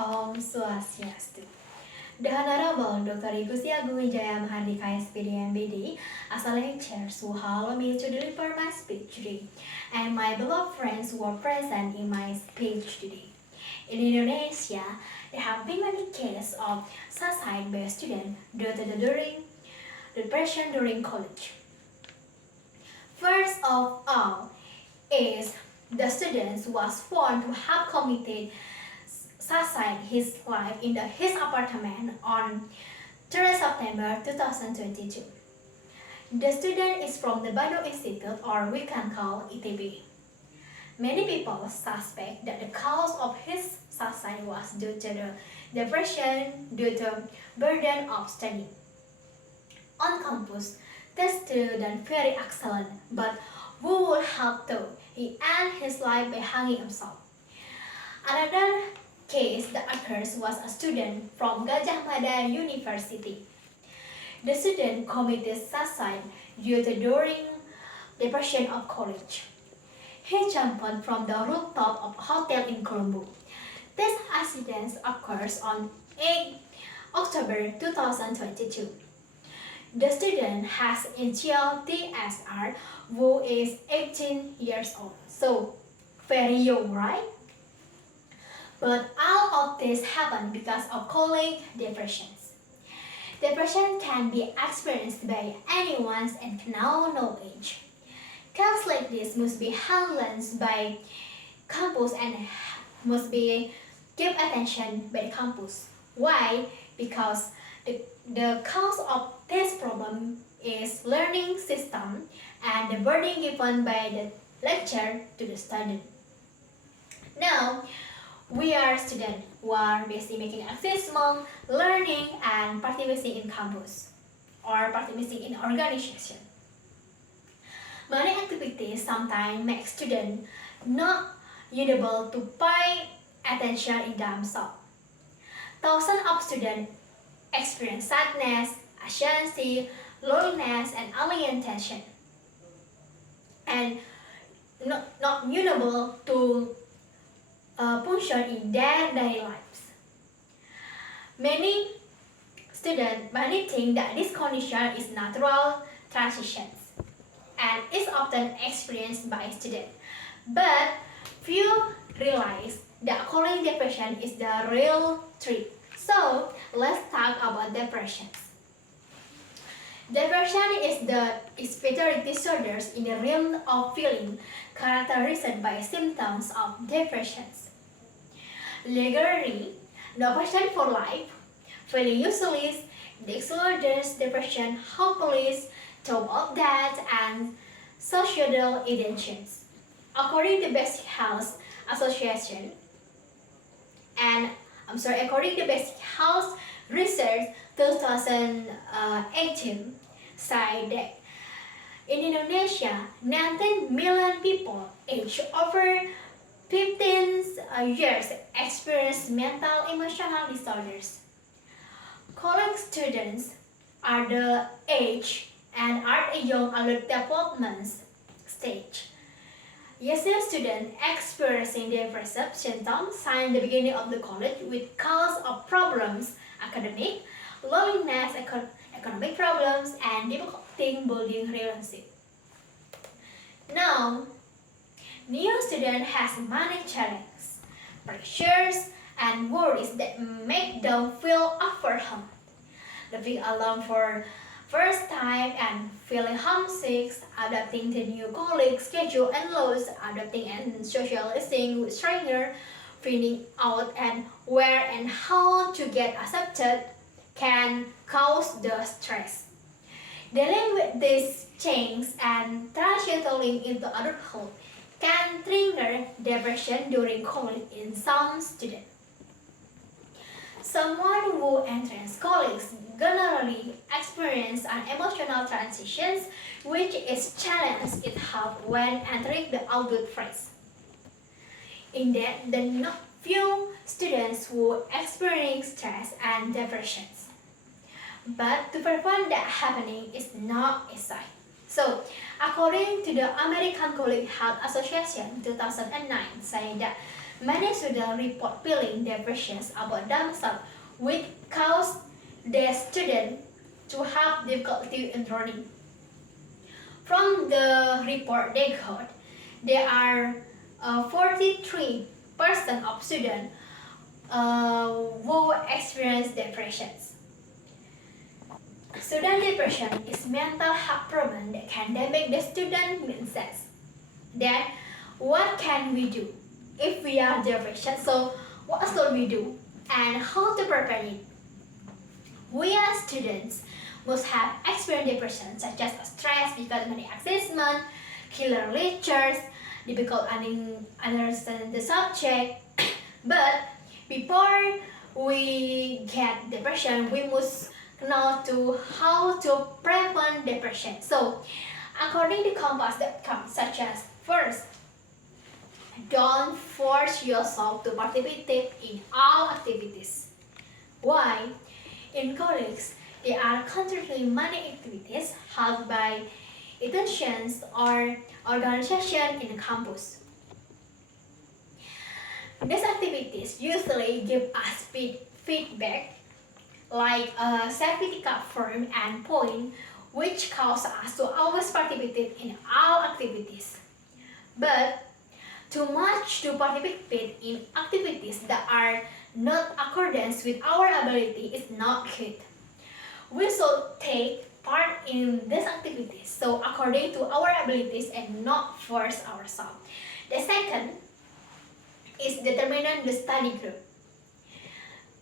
Om Swastiastu. The Honorable Dr. Igusti Agung Wijaya Mahardika SPD MBD as a lecturer who allowed me to deliver my speech today, and my beloved friends who are present in my speech today. In Indonesia, there have been many cases of suicide by students due to the depression during college. First of all is the student was found to have committed suicide his life in his apartment on 3 September 2022. The student is from the Bandung Institute, or we can call ITB. Many people suspect that the cause of his suicide was due to the depression due to burden of study. On campus, the student very excellent, but who would have thought he ended his life by hanging himself. Another case that occurs was a student from Gajah Mada University. The student committed suicide due to during depression of college. He jumped from the rooftop of a hotel in Colombo. This accident occurs on 8 October 2022. The student has initial TSR, who is 18 years old, so very young, right? But all of this happened because of college depressions. Depression can be experienced by anyone and no age. Cases like this must be handled by campus and must be give attention by the campus. Why? Because the cause of this problem is learning system and the burden given by the lecturer to the student. Now, we are students who are basically making activism, learning, and participating in campus or participating in organization. Many activities sometimes make students not able to pay attention in themselves. Thousands of students experience sadness, anxiety, loneliness, and alienation, and not able to function in their daily lives. Many students think that this condition is natural transitions and is often experienced by students, but few realize that college depression is the real truth. So let's talk about depressions. Depression is the respiratory disorders in the realm of feeling characterized by symptoms of depressions. Legally, no passion for life, feeling useless, disorders, depression, hopeless, thought of death, and suicidal intentions. According to Basic Health Association, according to Basic Health Research 2018, say that in Indonesia, 19 million people aged over 15 years experience mental emotional disorders. College students are the age and are a young adult development stage. Yes, students experiencing depressive symptoms since the beginning of the college with cause of problems, academic, loneliness, economic problems, and difficulty building relationship. Now, new student has many challenges, pressures, and worries that make them feel overwhelmed. Living alone for first time and feeling homesick, adapting to new colleague schedule and loss, adapting and socializing with strangers, finding out and where and how to get accepted can cause the stress. Dealing with these changes and transitioning into adulthood can trigger depression during college in some students. Someone who enters college generally experiences an emotional transition, which is challenged itself when entering the adult phase. In that, there are not few students who experience stress and depressions. But to prevent that happening is not easy. So, according to the American College Health Association 2009, saying that Many students report feeling depressions about themselves, which cause their students to have difficulty in learning. From the report they got, there are 43% of students who experience depressions. Student depression is mental health problem that can damage the student mindset. Then, what can we do if we are depression? So, what should we do and how to prevent it? We as students must have experienced depression such as stress because of many assessment, killer lectures, difficult understanding the subject. But before we get depression, we must know to how to prevent depression. So, according to compass.com, such as first, don't force yourself to participate in all activities. Why? In college, there are constantly many activities held by institutions or organizations in the campus. These activities usually give us feedback like a certificate form and point, which cause us to always participate in all activities. But too much to participate in activities that are not accordance with our ability is not good. We should take part in these activities so according to our abilities and not force ourselves. The second is determining the study group.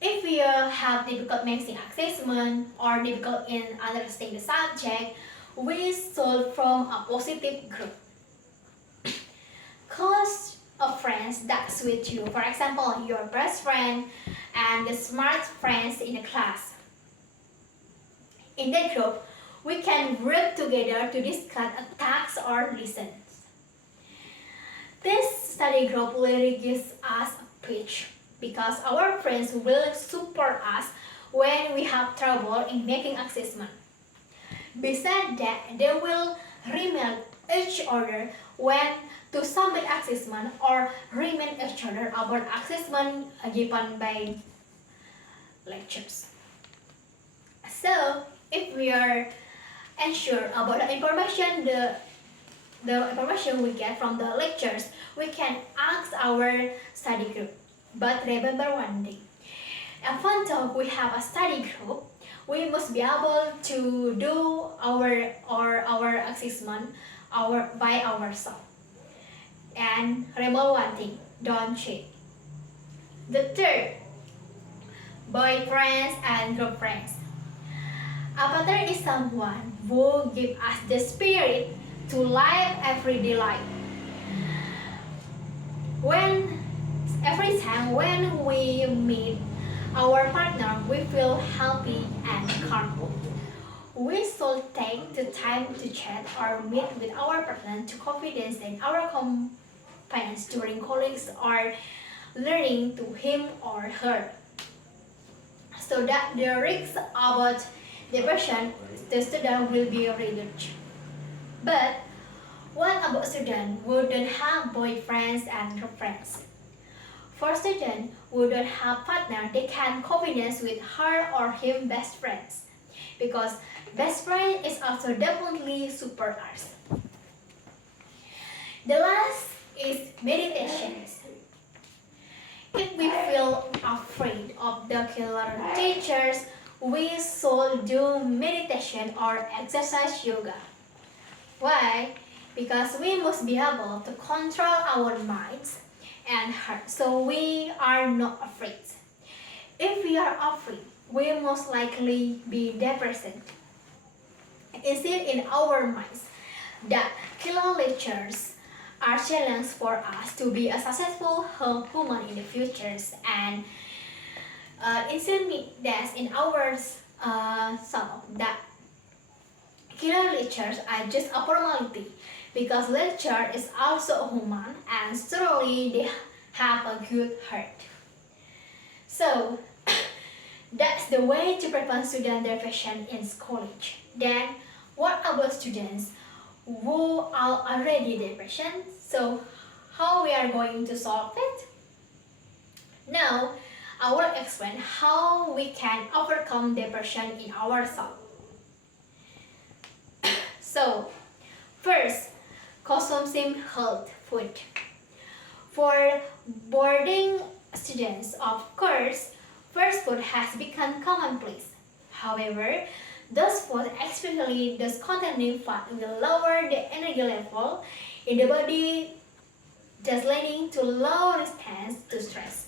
If we have difficult making assessment or difficult in understanding the subject, we should form a positive group. Close of friends that suit you. For example, your best friend and the smart friends in the class. In that group, we can work together to discuss a task or lessons. This study group really gives us a pitch because our friends will support us when we have trouble in making assessment. Besides that, they will remind each other when to submit assessment or remind each other about assessment given by lectures. So, if we are unsure about the information, the information we get from the lectures, we can ask our study group. But remember one thing, even though we have a study group, we must be able to do our assessment by ourselves. And remember one thing, don't cheat. The third, boyfriends and girlfriends. A partner is someone who gives us the spirit to live everyday life. Every time when we meet our partner, we feel happy and calm. We should take the time to chat or meet with our partner to confidence in our companions during college or learning to him or her. So that the risks about depression, the student will be reduced. But what about students who don't have boyfriends and girlfriends? For students who don't have partner, they can confidence with her or him best friends because best friend is also definitely support us. The last is meditations. If we feel afraid of the killer teachers, we should do meditation or exercise yoga. Why? Because we must be able to control our minds and heart so we are not afraid. If we are afraid, we most likely be depressed. Is it in our minds that killer lectures are challenges for us to be a successful human in the future and instead that in our self that killer lectures are just a formality because lecturer is also a human and certainly they have a good heart. So that's the way to prevent student depression in college. Then what about students who are already depression? So how we are going to solve it? Now, I will explain how we can overcome depression in ourselves. So, first, consume some health food. For boarding students, of course, fast food has become commonplace. However, those foods, especially those containing fat, will lower the energy level in the body, thus leading to low resistance to stress.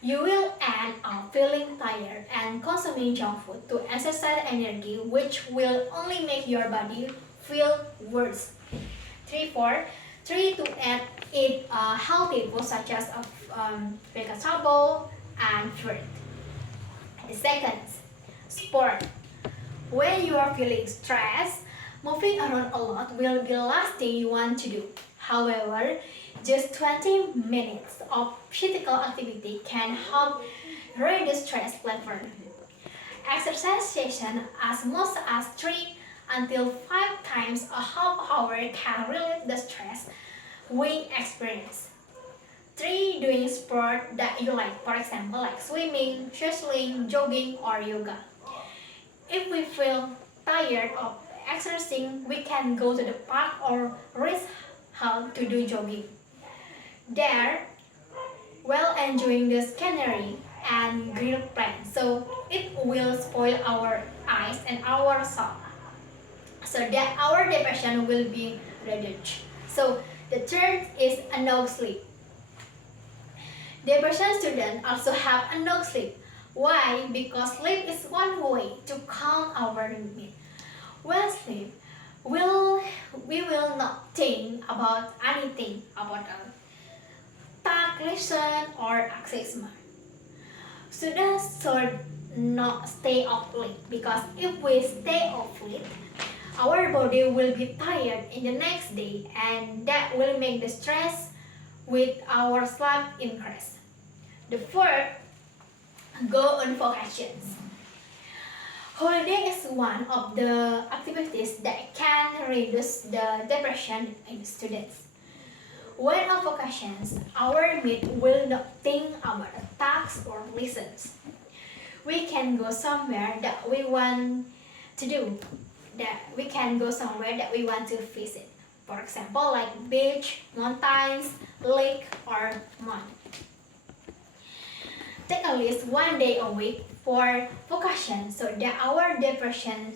You will end up feeling tired and consuming junk food to exercise energy, which will only make your body feel worse. 3, 4. 3 to eat healthy food such as vegetable and fruit. Second, sport. When you are feeling stressed, moving around a lot will be the last thing you want to do. However, just 20 minutes of physical activity can help reduce stress level. Exercise session as much as 3 until 5 times a half hour can relieve the stress we experience. 3. Doing sport that you like, for example, like swimming, cycling, jogging, or yoga. If we feel tired of exercising, we can go to the park or rest home to do jogging. There, while enjoying the scenery and green plants, so it will spoil our eyes and our soul, so that our depression will be reduced. So the third is a no sleep. Depression students also have a no sleep. Why? Because sleep is one way to calm our mind. When sleep, we will not think about anything about a task, lesson, or assessment. Students should not stay up late because if we stay up late, our body will be tired in the next day and that will make the stress with our sleep increase. The fourth, go on vacations. Holiday is one of the activities that can reduce the depression in students. When on vacations, our mind will not think about tasks or lessons. We can go somewhere that we want to do, that we can go somewhere that we want to visit. For example, like beach, mountains, lake, or mall. Take at least one day a week for vacation so that our depression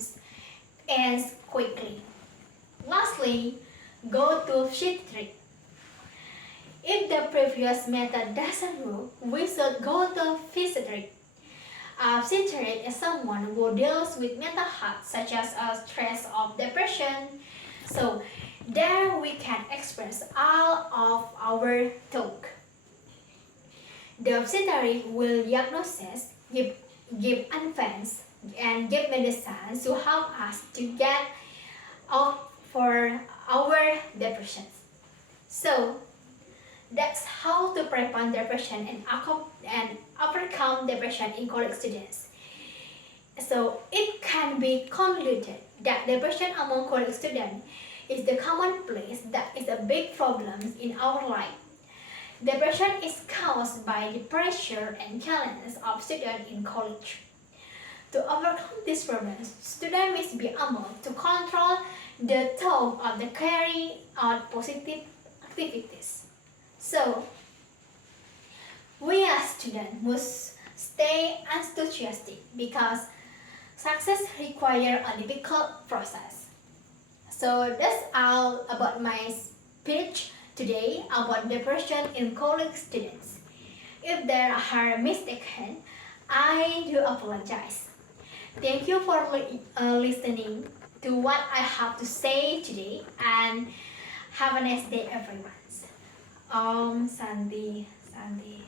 ends quickly. Lastly, go to sheet trip. If the previous method doesn't work, we should go to visit trip. A psychiatrist is someone who deals with mental health such as stress or depression. So there we can express all of our talk. The psychiatrist will diagnose, give advice, and give medicines to help us to get out for our depressions. So that's how to prevent depression and overcome depression in college students. So it can be concluded that depression among college students is the commonplace that is a big problem in our life. Depression is caused by the pressure and challenges of students in college. To overcome these problems, students must be able to control the thought of the carry out positive activities. So, we as students must stay enthusiastic because success requires a difficult process. So that's all about my speech today about depression in college students. If there are mistakes, I do apologize. Thank you for listening to what I have to say today and have a nice day everyone. Om Santi, Santi.